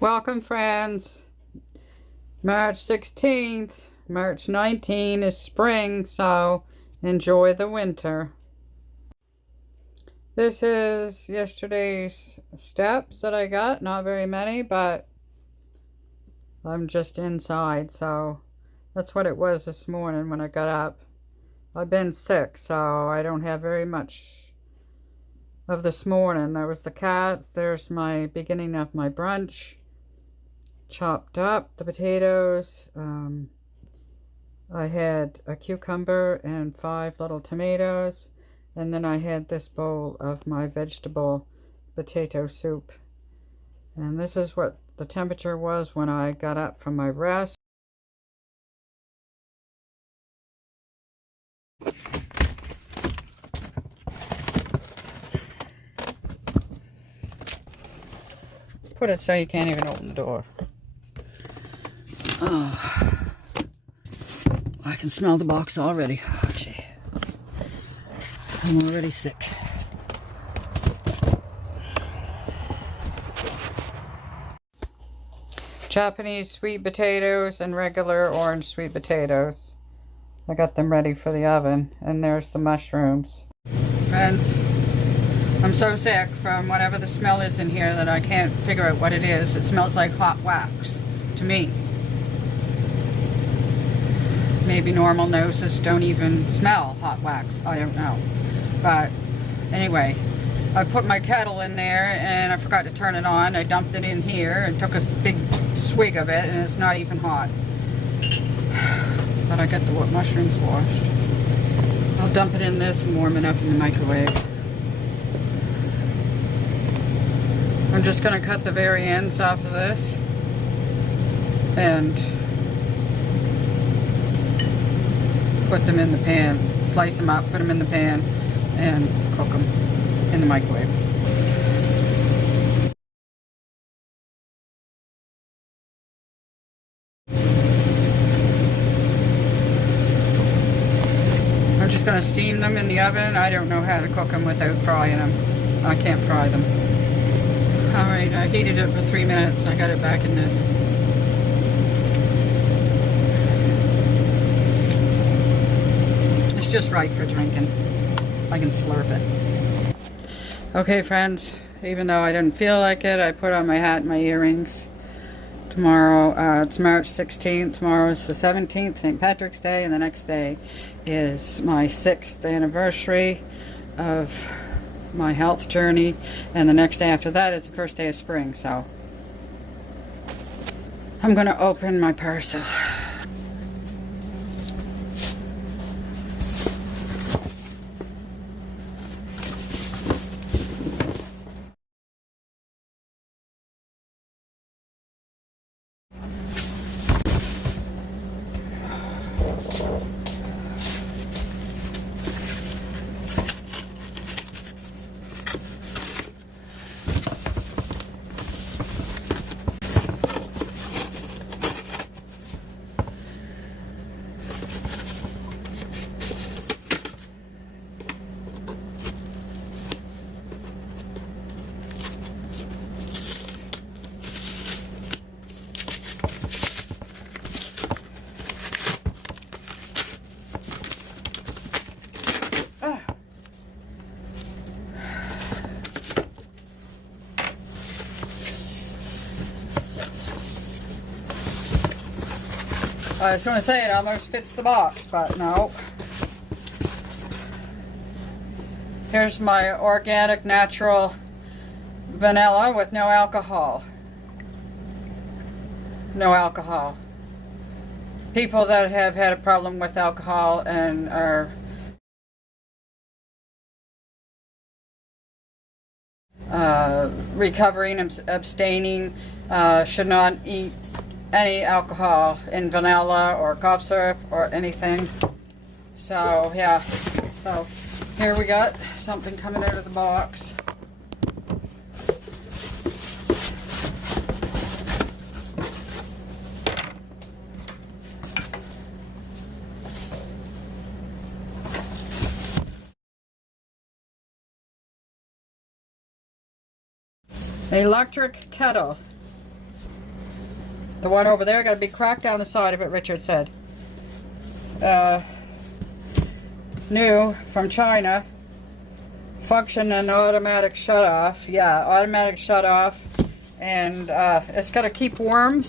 Welcome, friends. March 16th, March 19 is spring, so enjoy the winter. This is yesterday's steps that I got. Not very many, but I'm just inside, so that's what it was this morning when I got up. I've been sick, so I don't have very much of this morning. There was the cats. There's my beginning of my brunch. Chopped up the potatoes. I had a cucumber and 5 little tomatoes, and then I had this bowl of my vegetable potato soup. And this is what the temperature was when I got up from my rest. Put it so you can't even open the door. Oh, I can smell the box already. Oh, gee. I'm already sick. Japanese sweet potatoes and regular orange sweet potatoes. I got them ready for the oven. And there's the mushrooms. Friends, I'm so sick from whatever the smell is in here that I can't figure out what it is. It smells like hot wax to me. Maybe normal noses don't even smell hot wax. I don't know. But anyway, I put my kettle in there and I forgot to turn it on. I dumped it in here and took a big swig of it, and it's not even hot. But I got the mushrooms washed. I'll dump it in this and warm it up in the microwave. I'm just going to cut the very ends off of this and put them in the pan. Slice them up, put them in the pan, and cook them in the microwave. I'm just going to steam them in the oven. I don't know how to cook them without frying them. I can't fry them. Alright, I heated it for 3 minutes. I got it back in this. It's just right for drinking. I can slurp it. Okay, friends, even though I didn't feel like it, I put on my hat and my earrings. Tomorrow, it's March 16th. Tomorrow is the 17th, St. Patrick's Day, and the next day is my 6th anniversary of my health journey, and the next day after that is the first day of spring, so I'm going to open my parcel. I was going to say it almost fits the box, but no. Here's my organic, natural vanilla with no alcohol. No alcohol. People that have had a problem with alcohol and are recovering and abstaining should not eat any alcohol in vanilla or cough syrup or anything. So yeah, so here we got something coming out of the box. Electric kettle. The one over there got a big crack down the side of it, Richard said. New from China. Function and automatic shut off. Yeah, automatic shut off. And it's got a keep warm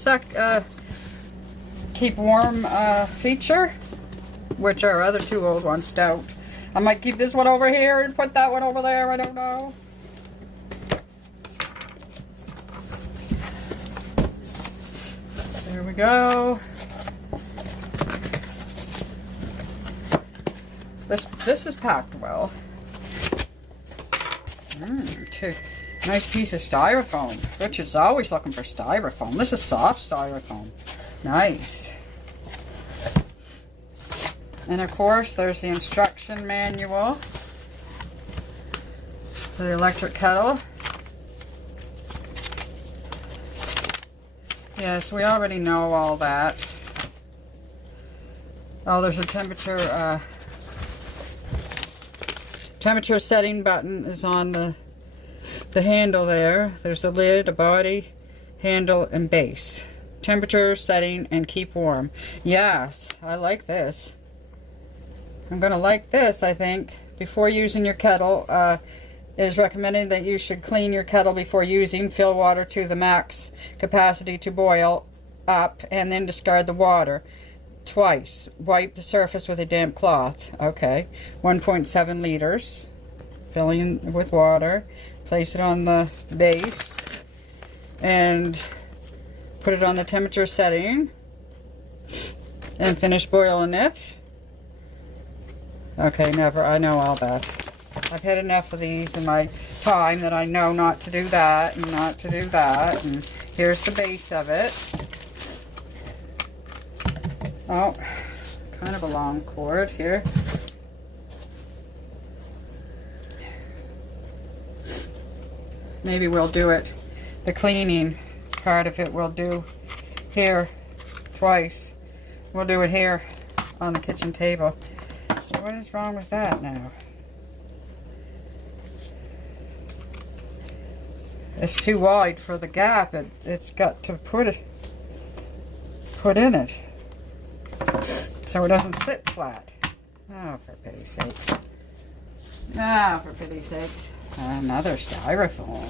feature, which our other two old ones don't. I might keep this one over here and put that one over there. I don't know. There we go. This is packed well. Nice piece of styrofoam. Richard's always looking for styrofoam. This is soft styrofoam. Nice. And of course, there's the instruction manual for the electric kettle. Yes, we already know all that. Oh, there's a temperature setting button is on the handle there. There's a lid, a body, handle, and base. Temperature setting and keep warm. Yes, I like this. I'm going to like this, I think. Before using your kettle, it is recommended that you should clean your kettle before using. Fill water to the max capacity to boil up, and then discard the water twice. Wipe the surface with a damp cloth. Okay. 1.7 liters. Filling with water. Place it on the base. And put it on the temperature setting. And finish boiling it. Okay, never. I know all that. I've had enough of these in my time that I know not to do that and not to do that. And here's the base of it. Oh, kind of a long cord here. Maybe we'll do it, the cleaning part of it we'll do here twice. We'll do it here on the kitchen table. What is wrong with that now? It's too wide for the gap. It's got to put in it so it doesn't sit flat. Oh, for pity's sakes. Ah, for pity's sakes. Another styrofoam.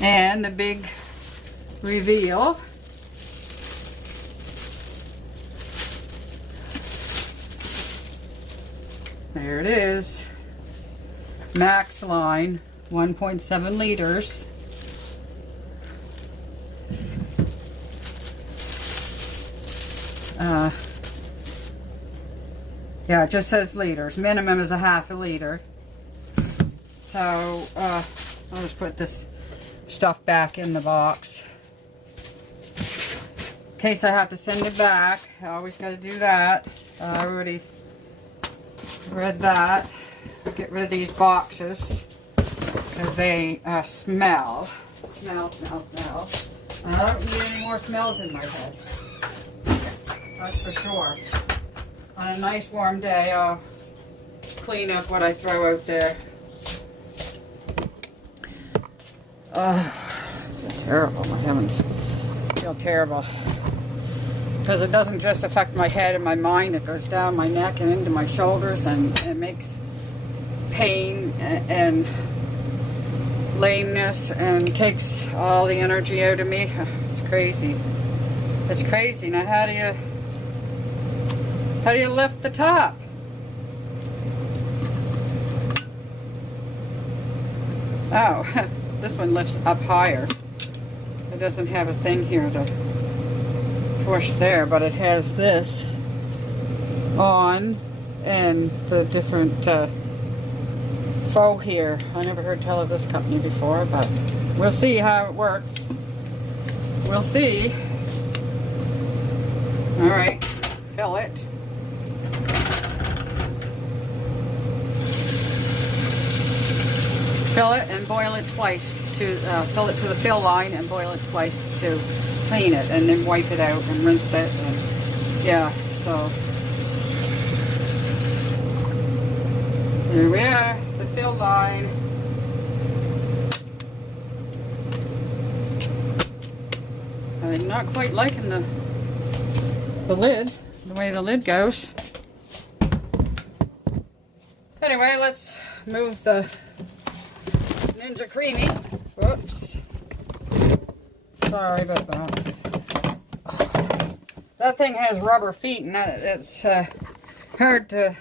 And the big reveal. There it is. Max line, 1.7 liters. Yeah, it just says liters. Minimum is a half a liter. So, I'll just put this stuff back in the box. In case I have to send it back. I always got to do that. I already read that. Get rid of these boxes because they smell. Smell. I don't need any more smells in my head. That's for sure. On a nice warm day, I'll clean up what I throw out there. I feel terrible, my heavens. I feel terrible. Because it doesn't just affect my head and my mind, it goes down my neck and into my shoulders, and it makes pain and lameness and takes all the energy out of me. It's crazy. It's crazy. Now how do you lift the top? Oh, this one lifts up higher. It doesn't have a thing here to push there, but it has this on and the different faux here. I never heard tell of this company before, but we'll see how it works. We'll see. Alright, fill it. Fill it and boil it twice to fill it to the fill line and boil it twice to clean it, and then wipe it out and rinse it. And yeah, so here we are, the fill line. I'm not quite liking the lid, the way the lid goes. Anyway, let's move the Ninja Creamy. Whoops. Sorry about that. That thing has rubber feet, and it's hard to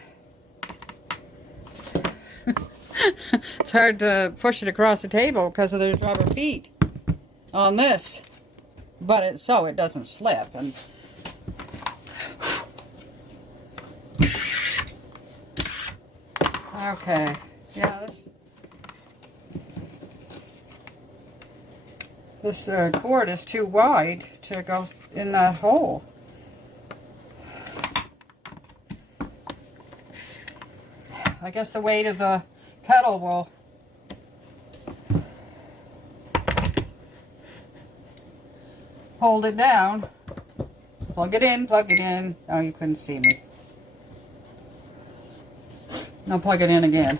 it's hard to push it across the table because of those rubber feet on this. But it's so it doesn't slip. And okay, yeah, this cord is too wide to go in that hole. I guess the weight of the kettle will hold it down. Plug it in, plug it in. Oh, you couldn't see me. I'll plug it in again.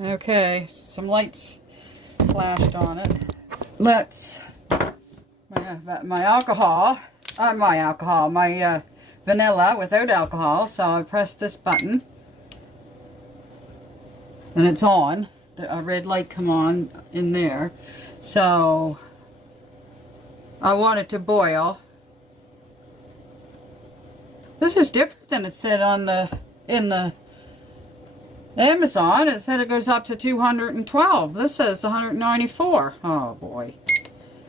Okay, some lights flashed on it. Let's my vanilla without alcohol. So I press this button and it's on. A red light come on in there. So I want it to boil. This is different than it said on in the Amazon. It said it goes up to 212. This says 194. Oh boy.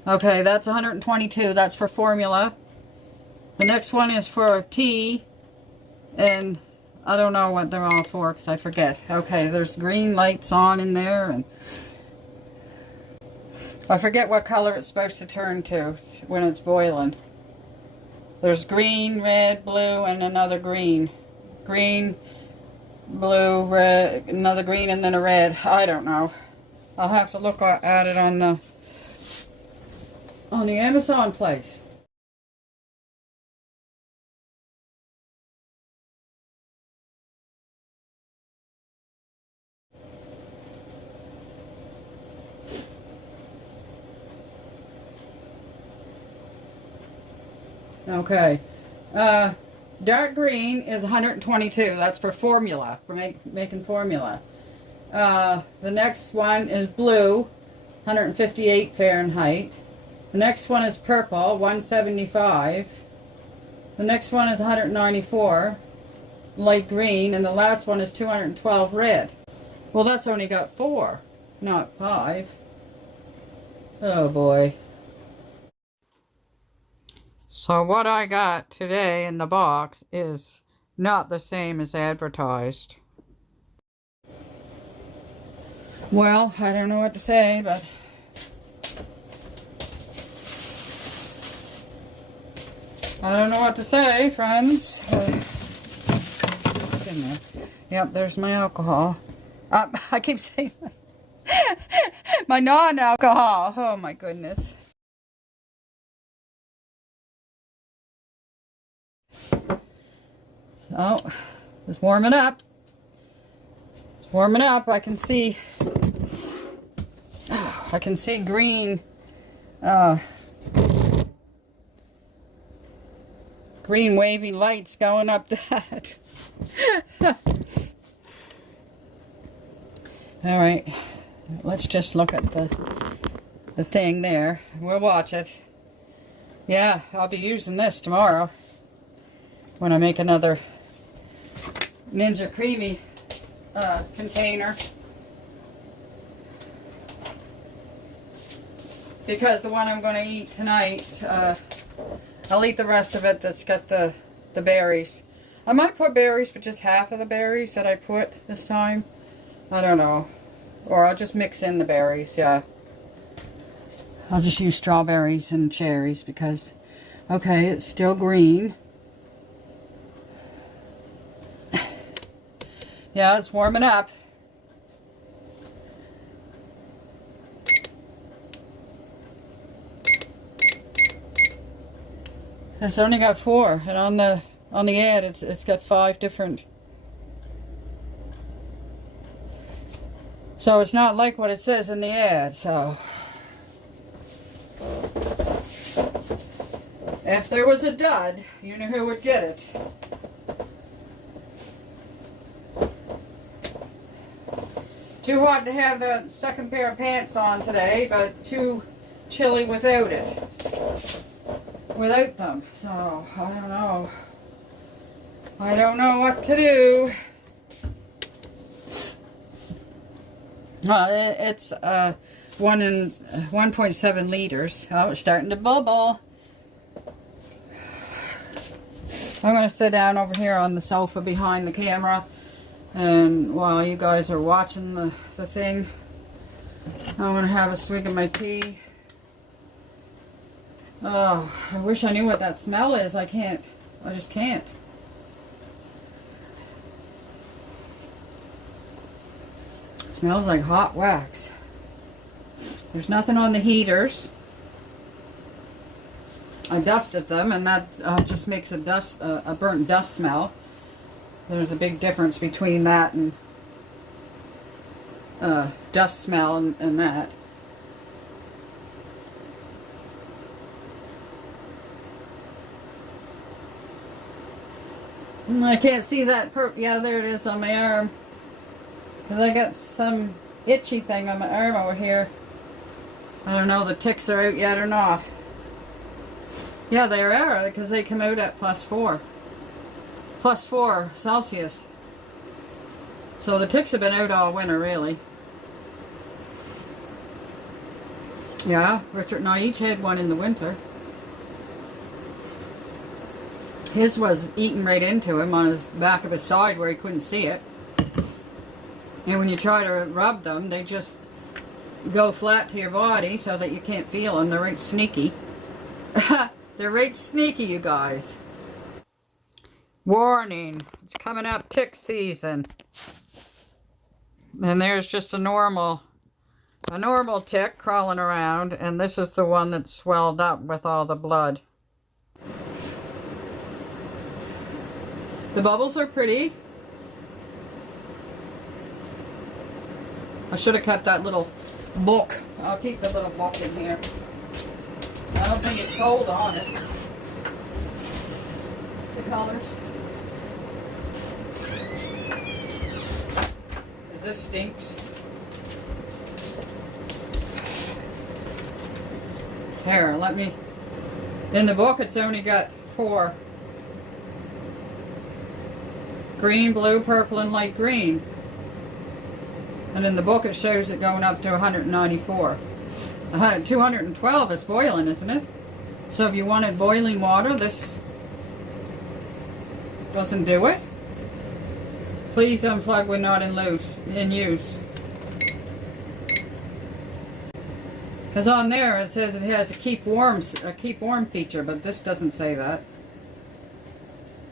Okay, that's 122. That's for formula. The next one is for tea, and I don't know what they're all for because I forget. Okay, there's green lights on in there, and I forget what color it's supposed to turn to when it's boiling. There's green, red, blue, and another green. Green, blue, red, another green, and then a red. I don't know. I'll have to look at it on the Amazon place. Okay. Dark green is 122. That's for formula, for making formula. The next one is blue, 158 Fahrenheit. The next one is purple, 175. The next one is 194, light green. And the last one is 212 red. Well, that's only got 4, not 5. Oh boy. So what I got today in the box is not the same as advertised. Well, I don't know what to say, but I don't know what to say, friends. In there. Yep, there's my alcohol. I keep saying my non-alcohol. Oh my goodness. Oh, it's warming up. It's warming up. I can see green, green wavy lights going up that. All right, let's just look at the thing there. We'll watch it. Yeah, I'll be using this tomorrow when I make another Ninja Creamy container, because the one I'm going to eat tonight, I'll eat the rest of it that's got the berries. I might put berries, but just half of the berries that I put this time. I don't know. Or I'll just mix in the berries, yeah. I'll just use strawberries and cherries because, okay, it's still green. Yeah, it's warming up. It's only got 4, and on the ad it's got 5 different. So it's not like what it says in the ad. So if there was a dud, you know who would get it. Too hot to have the second pair of pants on today, but too chilly without them. So I don't know. I don't know what to do. It's 1.7 liters. Oh, it's starting to bubble. I'm going to sit down over here on the sofa behind the camera, and while you guys are watching the thing, I'm going to have a swig of my tea. Oh, I wish I knew what that smell is. I just can't. It smells like hot wax. There's nothing on the heaters. I dusted them, and that just makes a burnt dust smell. There's a big difference between that and dust smell and that. I can't see that yeah, there it is on my arm. Because I got some itchy thing on my arm over here. I don't know the ticks are out yet or not. Yeah, they are, because they come out at +4. +4 Celsius. So the ticks have been out all winter, really. Yeah, Richard and I each had one in the winter. His was eating right into him on his back of his side where he couldn't see it. And when you try to rub them, they just go flat to your body so that you can't feel them. They're right sneaky. They're right sneaky, you guys. Warning, it's coming up tick season. And there's just a normal tick crawling around, and this is the one that's swelled up with all the blood. The bubbles are pretty. I should have kept that little book. I'll keep the little book in here. I don't think it's cold on it. The colors. This stinks. Here, let me... In the book, it's only got 4. Green, blue, purple, and light green. And in the book, it shows it going up to 194. 212 is boiling, isn't it? So if you wanted boiling water, this doesn't do it. Please unplug when not in use. Because on there it says it has a keep warm feature, but this doesn't say that.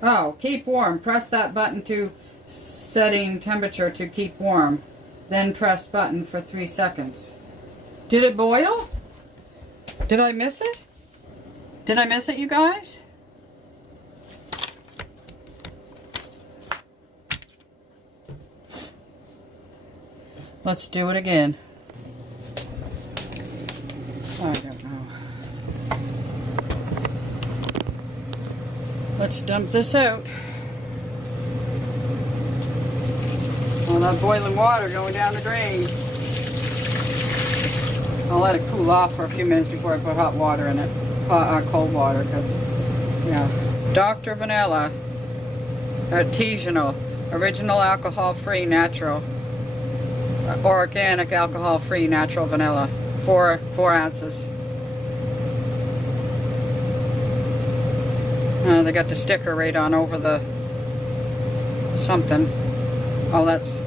Oh, keep warm. Press that button to setting temperature to keep warm. Then press button for 3 seconds. Did it boil? Did I miss it? Did I miss it, you guys? Let's do it again. I don't know. Let's dump this out. All that boiling water going down the drain. I'll let it cool off for a few minutes before I put hot water in it. Cold water, because, yeah. Dr. Vanilla. Artisanal. Original alcohol-free natural. Organic alcohol-free natural vanilla. 4 ounces. They got the sticker right on over the something. Oh, that's...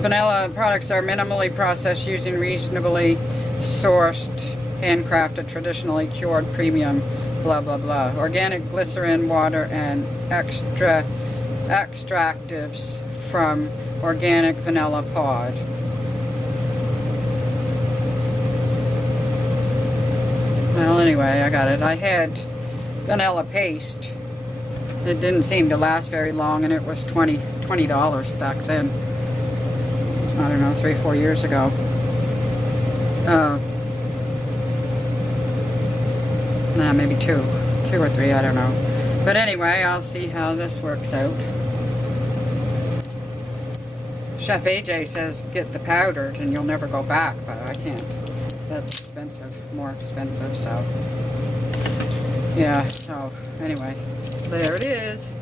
Vanilla products are minimally processed using reasonably sourced, handcrafted, traditionally cured premium, blah blah blah. Organic glycerin, water, and extractives from organic vanilla pod. Well, anyway, I got it. I had vanilla paste. It didn't seem to last very long, and it was $20 back then. I don't know, 3 or 4 years ago. Nah, maybe 2 or 3, I don't know. But anyway, I'll see how this works out. Chef AJ says get the powdered and you'll never go back, but I can't. That's expensive, more expensive, so. Yeah, so anyway, there it is.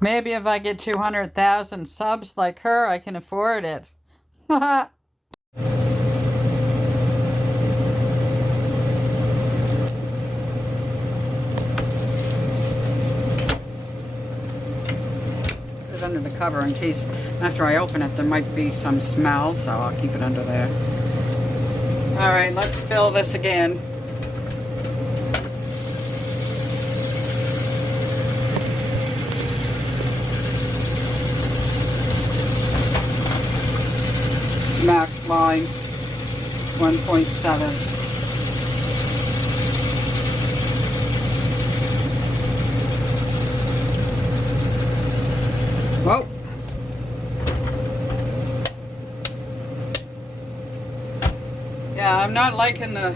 Maybe if I get 200,000 subs like her, I can afford it. Haha. Under the cover in case after I open it there might be some smell, so I'll keep it under there. Alright, let's fill this again. Max line 1.7. Whoa. Yeah, I'm not liking the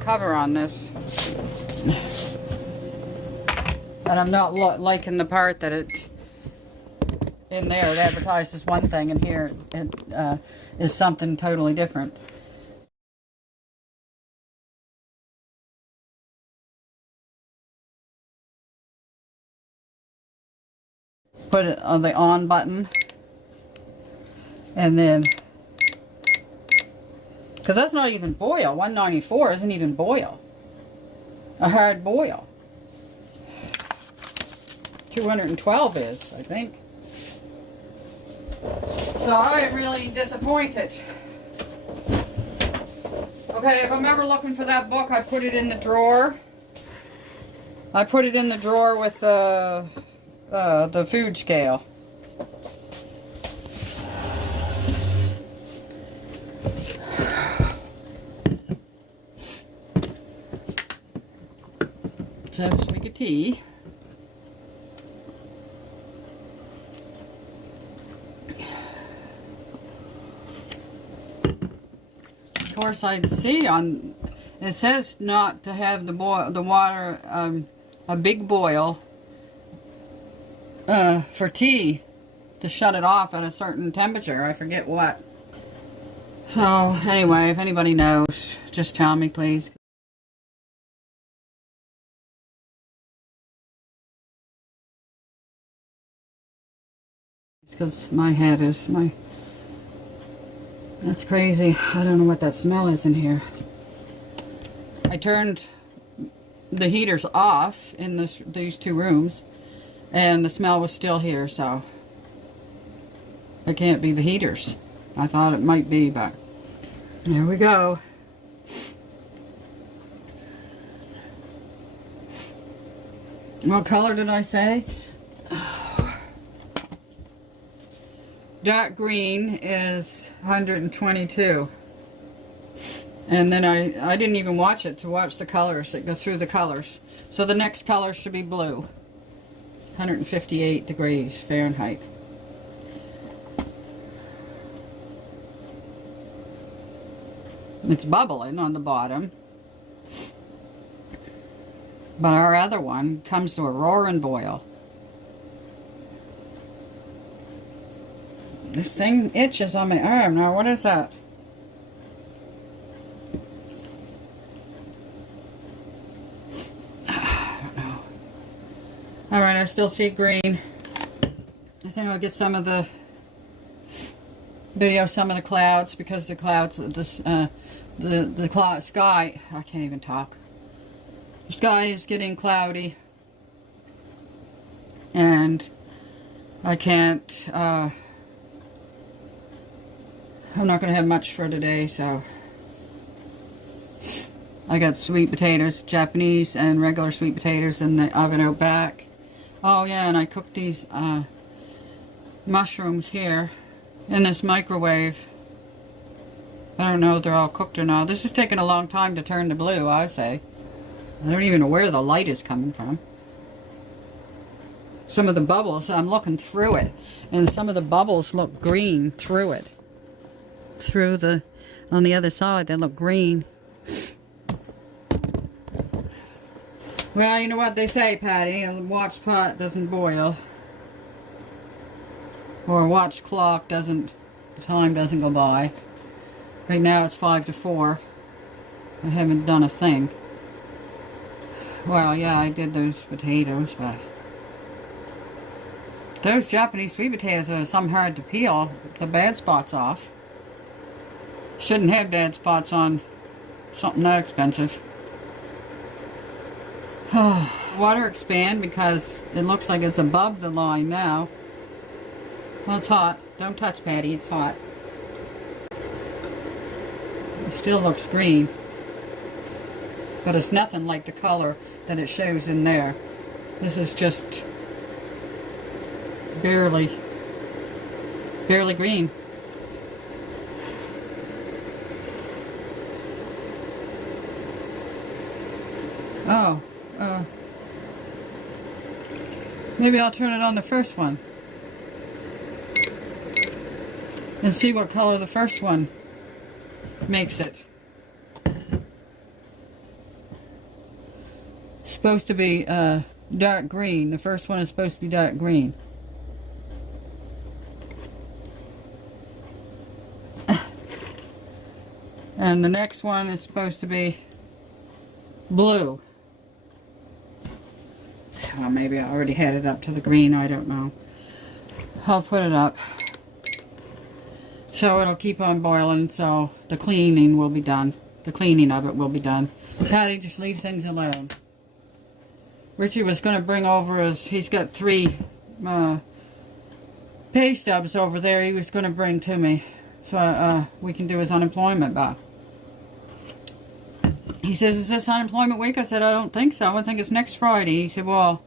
cover on this. And I'm not liking the part that it, in there it advertises one thing and here it is something totally different. Put it on the on button, and then, because that's not even boil, 194 isn't even boil, a hard boil. 212 is, I think. So I'm really disappointed. Okay, if I'm ever looking for that book, I put it in the drawer. I put it in the drawer with the food scale. Let's have a swig of tea. Of course, I see on it says not to have the water a big boil. For tea, to shut it off at a certain temperature. I forget what. So anyway, if anybody knows, just tell me, please. Because my head is that's crazy. I don't know what that smell is in here. I turned the heaters off in these 2 rooms. And the smell was still here, so it can't be the heaters. I thought it might be, but there we go. What color did I say? Dark green is 122. And then I didn't even watch it to watch the colors. It goes through the colors. So the next color should be blue. 158 degrees Fahrenheit. It's bubbling on the bottom. But our other one comes to a roaring boil. This thing itches on my arm now. What is that? Alright, I still see green. I think I'll get some of the video, some of the clouds, because the clouds, the cloud sky, I can't even talk. The sky is getting cloudy. And I can't, I'm not going to have much for today, so. I got sweet potatoes, Japanese and regular sweet potatoes in the oven out back. Oh yeah, and I cooked these mushrooms here in this microwave. I don't know if they're all cooked or not. This is taking a long time to turn to blue, I say. I don't even know where the light is coming from. Some of the bubbles, I'm looking through it, and some of the bubbles look green through it. Through the, on the other side, they look green. Well, you know what they say, Patty, a watch pot doesn't boil. Or a watch clock doesn't, time doesn't go by. Right now it's 5 to 4. I haven't done a thing. Well, yeah, I did those potatoes, but those Japanese sweet potatoes are some hard to peel the bad spots off. Shouldn't have bad spots on something that expensive. Water expand because it looks like it's above the line now. Well, it's hot. Don't touch, Patty. It's hot. It still looks green. But it's nothing like the color that it shows in there. This is just barely green. Oh, maybe I'll turn it on the first one and see what color the first one makes it. Supposed to be dark green. The first one is supposed to be dark green. And the next one is supposed to be blue. Well, maybe I already had it up to the green. I don't know. I'll put it up. So it'll keep on boiling, so the cleaning will be done. The cleaning of it will be done. Patty, just leave things alone. Richie was going to bring over his, he's got 3 pay stubs over there he was going to bring to me. So we can do his unemployment back. He says, is this unemployment week? I said, I don't think so. I think it's next Friday. He said, well,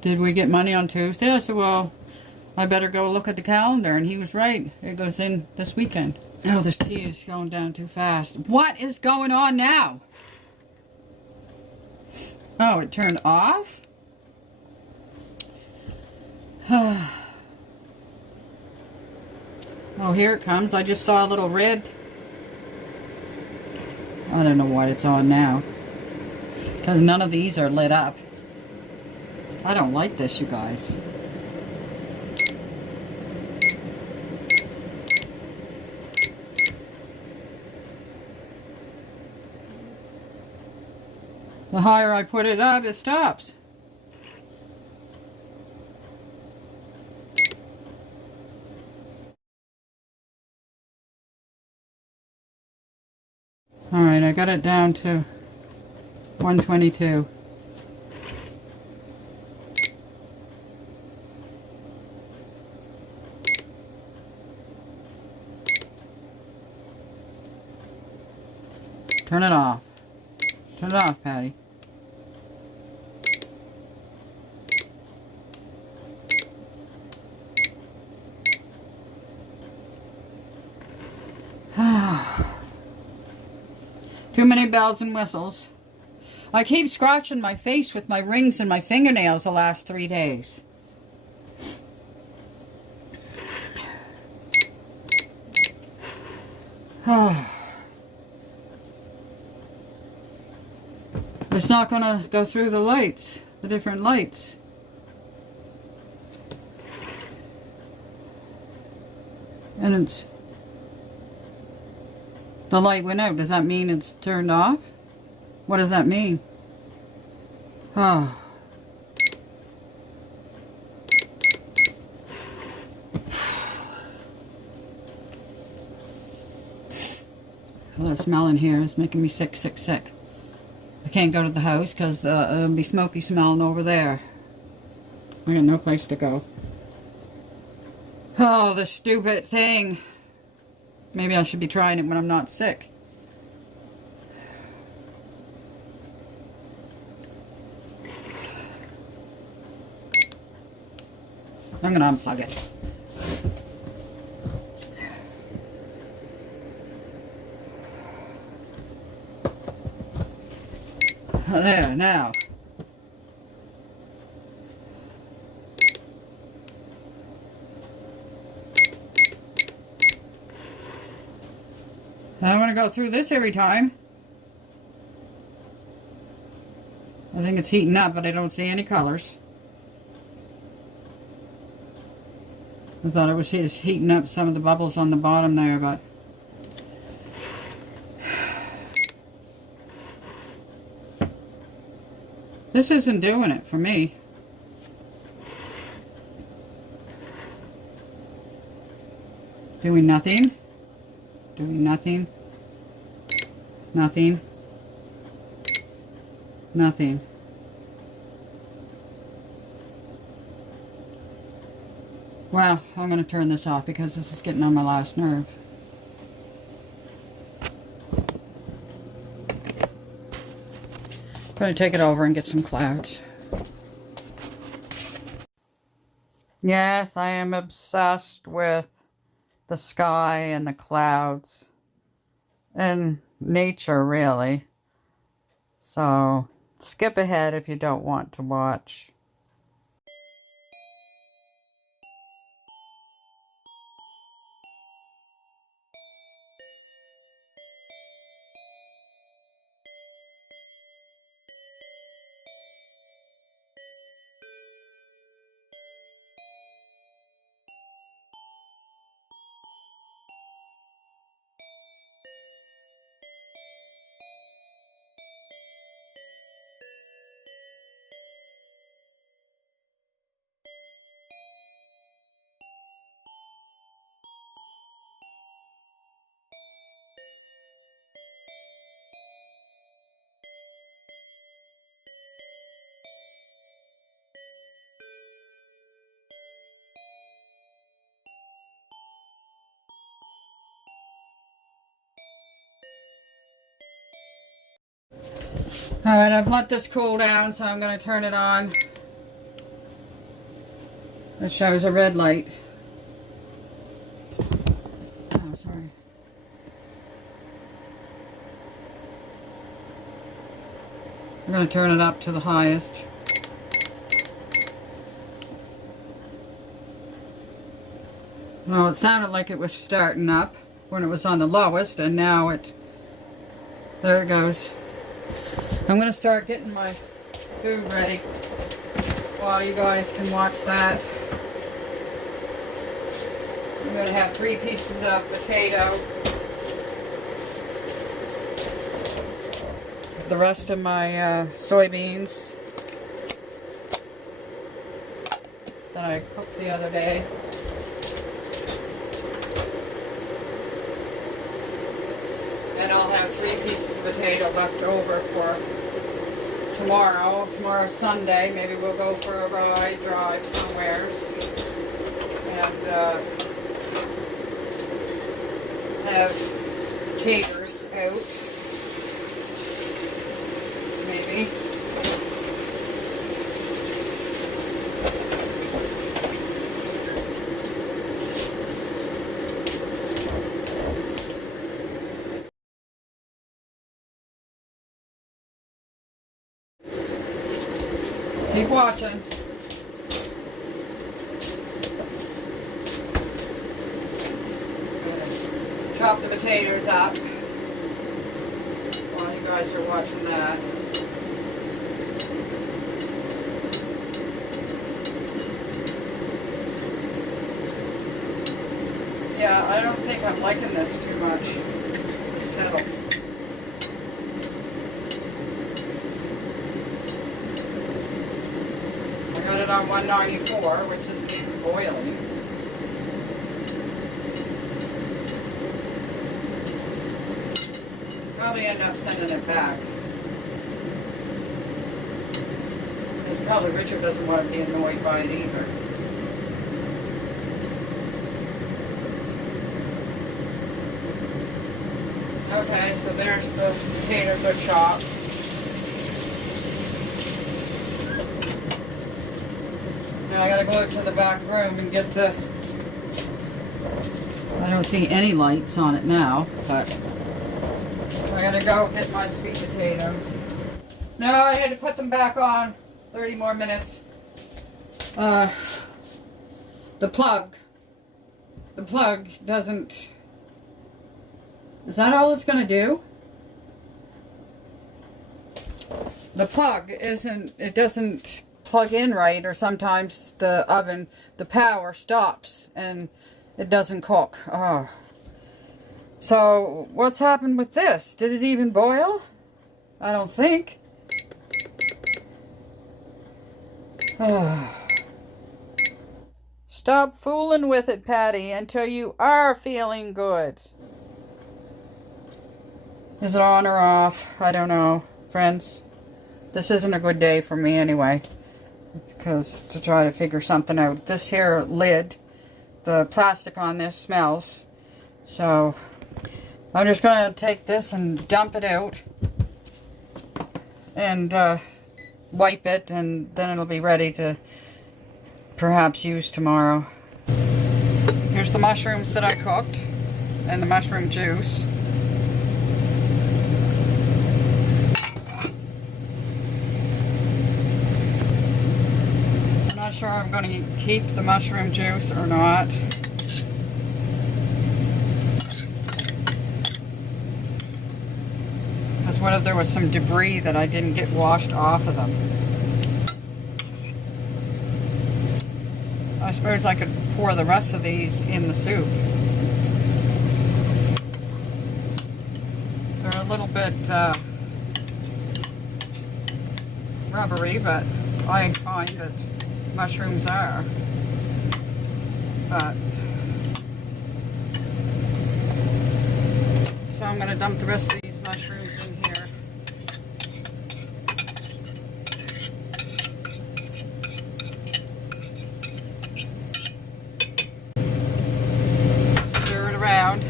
did we get money on Tuesday? I said, well, I better go look at the calendar. And he was right. It goes in this weekend. Oh, this tea is going down too fast. What is going on now? Oh, it turned off? Oh, here it comes. I just saw a little red. I don't know what it's on now. Because none of these are lit up. I don't like this, you guys. The higher I put it up, it stops. Alright, I got it down to 122. Turn it off. Turn it off, Patty. Too many bells and whistles. I keep scratching my face with my rings and my fingernails the last 3 days. It's not going to go through the lights, the different lights. And it's... The light went out. Does that mean it's turned off? What does that mean? Oh. Well, that smell in here is making me sick, sick, sick. I can't go to the house because it'll be smoky smelling over there. I got no place to go. Oh, the stupid thing. Maybe I should be trying it when I'm not sick. I'm going to unplug it. There, now. I don't want to go through this every time. I think it's heating up, but I don't see any colors. I thought it was just heating up some of the bubbles on the bottom there, but this isn't doing it for me. Doing nothing. Doing nothing. Nothing. Nothing. Well, I'm going to turn this off because this is getting on my last nerve. I'm going to take it over and get some clouds. Yes, I am obsessed with the sky and the clouds and nature, really. So skip ahead if you don't want to watch. Alright, I've let this cool down, so I'm going to turn it on. It shows a red light. Oh, sorry. I'm going to turn it up to the highest. Well, it sounded like it was starting up when it was on the lowest, and now there it goes. I'm going to start getting my food ready while you guys can watch that. I'm going to have 3 pieces of potato. The rest of my soybeans that I cooked the other day. And I'll have 3 pieces of potato left over for tomorrow. Tomorrow's Sunday. Maybe we'll go for a ride, drive somewhere. And have taters out. Maybe. Keep watching. Chop the potatoes up while you guys are watching that. Yeah, I don't think I'm liking this too much, this kettle. I got it on 194, which isn't even boiling. Probably end up sending it back. Because probably Richard doesn't want to be annoyed by it either. Okay, so there's the potatoes are chopped. Now I gotta go to the back room and get the... I don't see any lights on it now, but I gotta go get my sweet potatoes. No, I had to put them back on. 30 more minutes. The plug doesn't... Is that all it's going to do? The plug isn't... It doesn't plug in right, or sometimes the oven, the power stops and it doesn't cook. Oh. So, what's happened with this? Did it even boil? I don't think. Stop fooling with it, Patty, until you are feeling good. Is it on or off? I don't know, friends. This isn't a good day for me anyway, because to try to figure something out. This here lid, the plastic on this smells, so I'm just going to take this and dump it out and wipe it, and then it'll be ready to perhaps use tomorrow. Here's the mushrooms that I cooked and the mushroom juice. I'm not sure I'm going to keep the mushroom juice or not. Because what if there was some debris that I didn't get washed off of them? I suppose I could pour the rest of these in the soup. They're a little bit rubbery, but I find that mushrooms are. But so I'm going to dump the rest of these mushrooms in here. Around.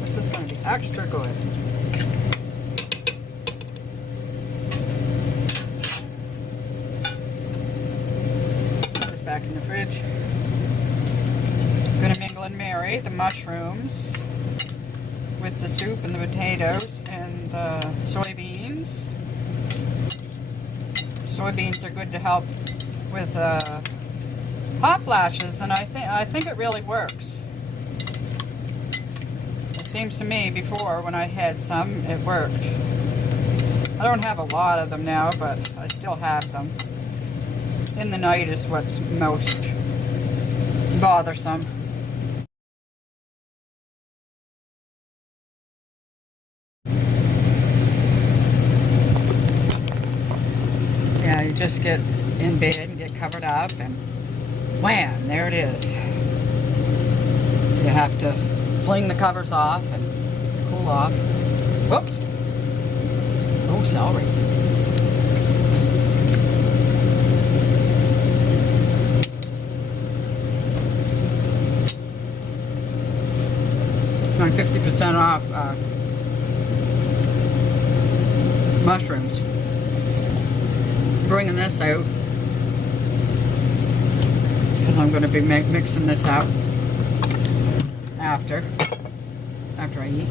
This is going to be extra good. Put this back in the fridge. I'm going to mingle and marry the mushrooms with the soup and the potatoes and the soybeans. Soybeans are good to help with hot flashes, and I think it really works. It seems to me before, when I had some, it worked. I don't have a lot of them now, but I still have them. In the night is what's most bothersome. Yeah, you just get in bed and get covered up, and wham, there it is. So you have to fling the covers off and cool off. Whoops. Oh, celery. My 50% off mushrooms. Bringing this out because I'm going to be mixing this out after I eat.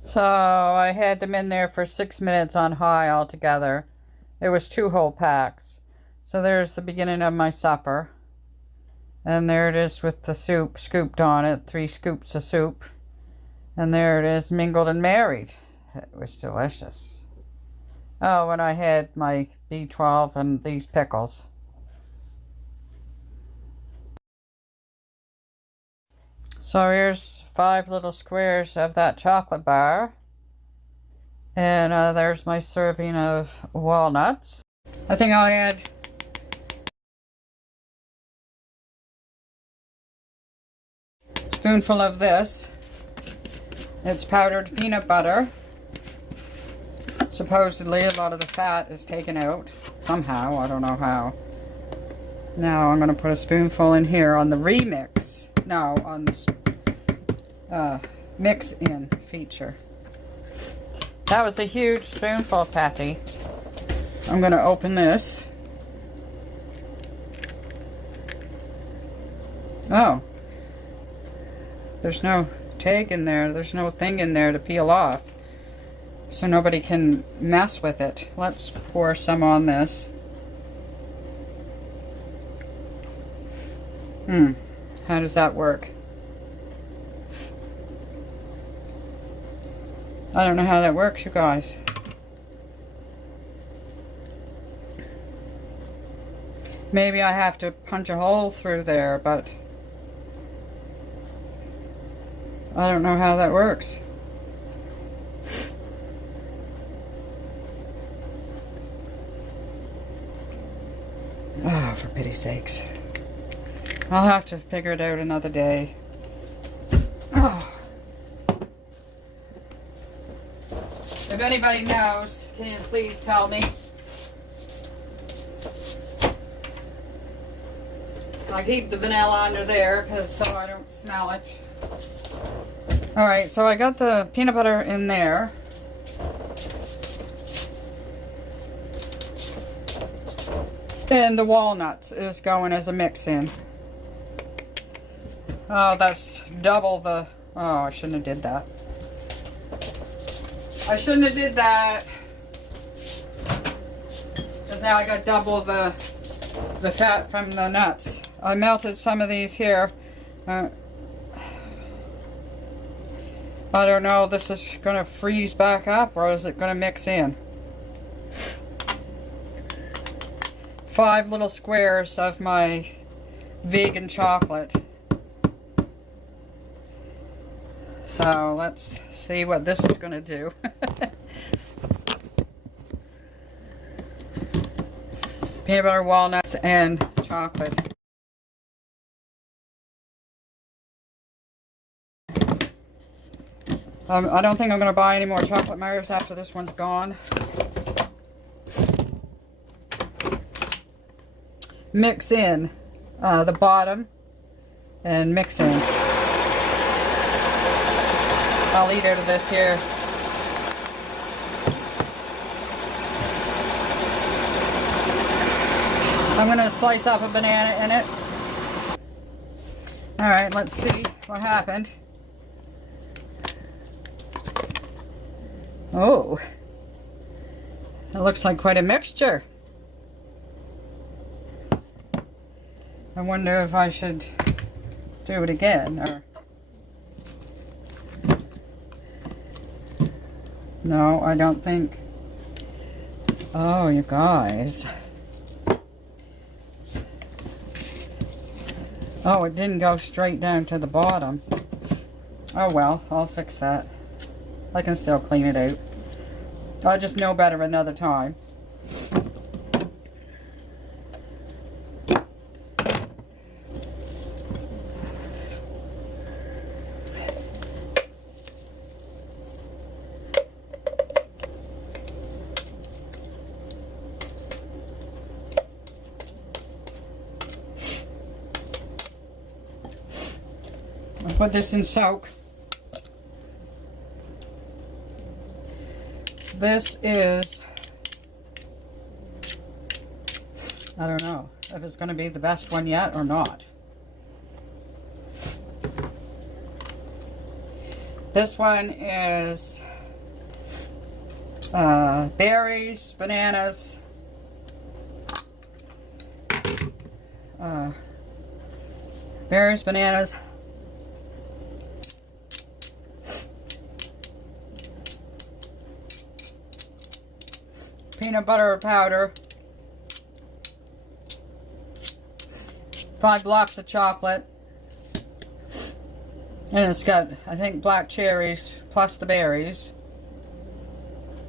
So I had them in there for 6 minutes on high altogether. It was 2 whole packs. So there's the beginning of my supper. And there it is with the soup scooped on it, 3 scoops of soup. And there it is, mingled and married. It was delicious. Oh, and I had my B12 and these pickles. So here's 5 little squares of that chocolate bar. And there's my serving of walnuts. I think I'll add a spoonful of this. It's powdered peanut butter. Supposedly a lot of the fat is taken out. Somehow, I don't know how. Now I'm going to put a spoonful in here on the remix. No, on the mix-in feature. That was a huge spoonful, Patty. I'm going to open this. Oh. There's no tag in there. There's no thing in there to peel off. So nobody can mess with it. Let's pour some on this. How does that work? I don't know how that works, you guys. Maybe I have to punch a hole through there, but I don't know how that works. Oh, for pity's sakes. I'll have to figure it out another day. Oh. If anybody knows, can you please tell me? I keep the vanilla under there so I don't smell it. Alright, so I got the peanut butter in there. And the walnuts is going as a mix-in. Oh, that's double the... Oh, I shouldn't have did that. I shouldn't have did that. Because now I got double the fat from the nuts. I melted some of these here. I don't know, this is going to freeze back up or is it going to mix in? 5 little squares of my vegan chocolate. So let's see what this is going to do. Peanut butter, walnuts, and chocolate. I don't think I'm going to buy any more chocolate Mars after this one's gone. Mix in the bottom and mix in. I'll eat out of this here. I'm going to slice up a banana in it. Alright, let's see what happened. Oh, it looks like quite a mixture. I wonder if I should do it again, or... No, I don't think... Oh, you guys. Oh, it didn't go straight down to the bottom. Oh well, I'll fix that. I can still clean it out. I'll just know better another time. I'll put this in soak. This is, I don't know if it's going to be the best one yet or not. This one is berries, bananas, peanut butter powder, 5 blocks of chocolate, and it's got, I think, black cherries plus the berries,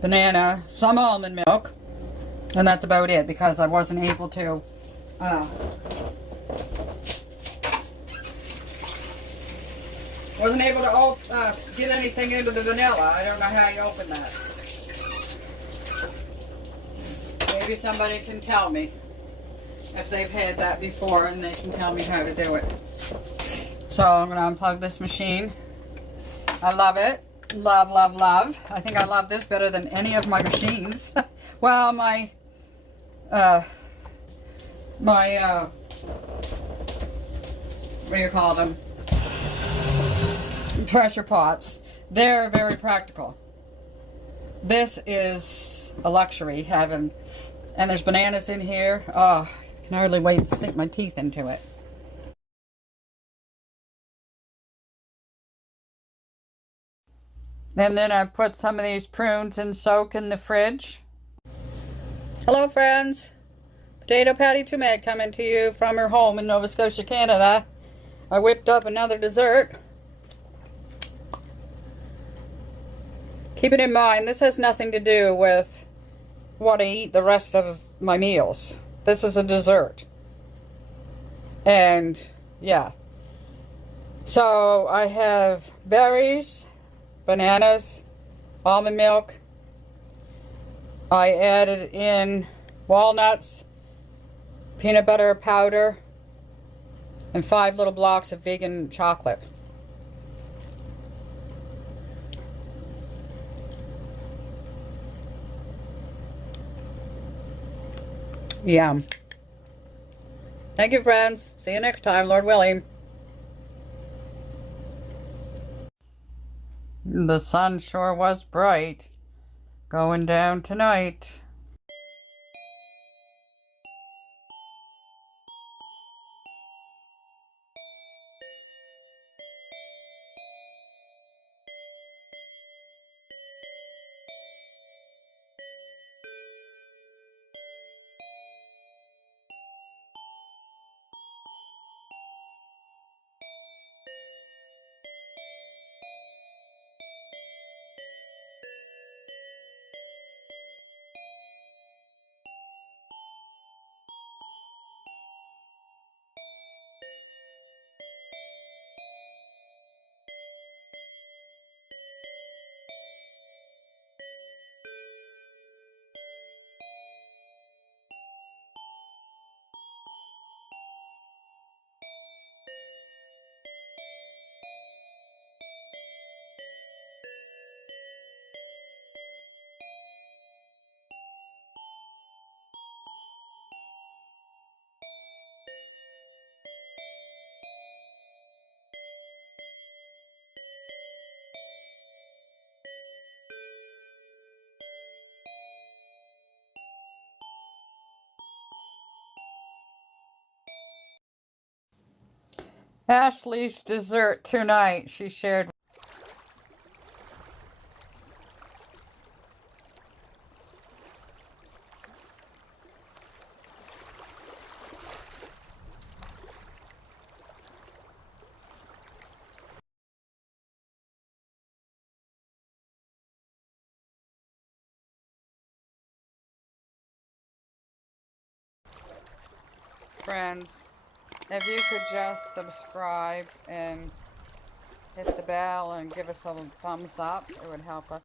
banana, some almond milk, and that's about it because I wasn't able to get anything into the vanilla. I don't know how you open that. Maybe somebody can tell me if they've had that before and they can tell me how to do it. So I'm going to unplug this machine. I love it. Love, love, love. I think I love this better than any of my machines. Well, my what do you call them? Pressure pots. They're very practical. This is a luxury having, and there's bananas in here. Oh, I can hardly wait to sink my teeth into it. And then I put some of these prunes in soak in the fridge. Hello friends, Potato Patty Tumad coming to you from her home in Nova Scotia, Canada. I whipped up another dessert. Keeping in mind, this has nothing to do with what I eat the rest of my meals. This is a dessert. And yeah. So I have berries, bananas, almond milk. I added in walnuts, peanut butter powder, and 5 little blocks of vegan chocolate. Yum. Thank you, friends. See you next time, Lord willing. The sun sure was bright. Going down tonight. Ashley's dessert tonight, she shared. Friends, if you could just subscribe and hit the bell and give us a thumbs up, it would help us.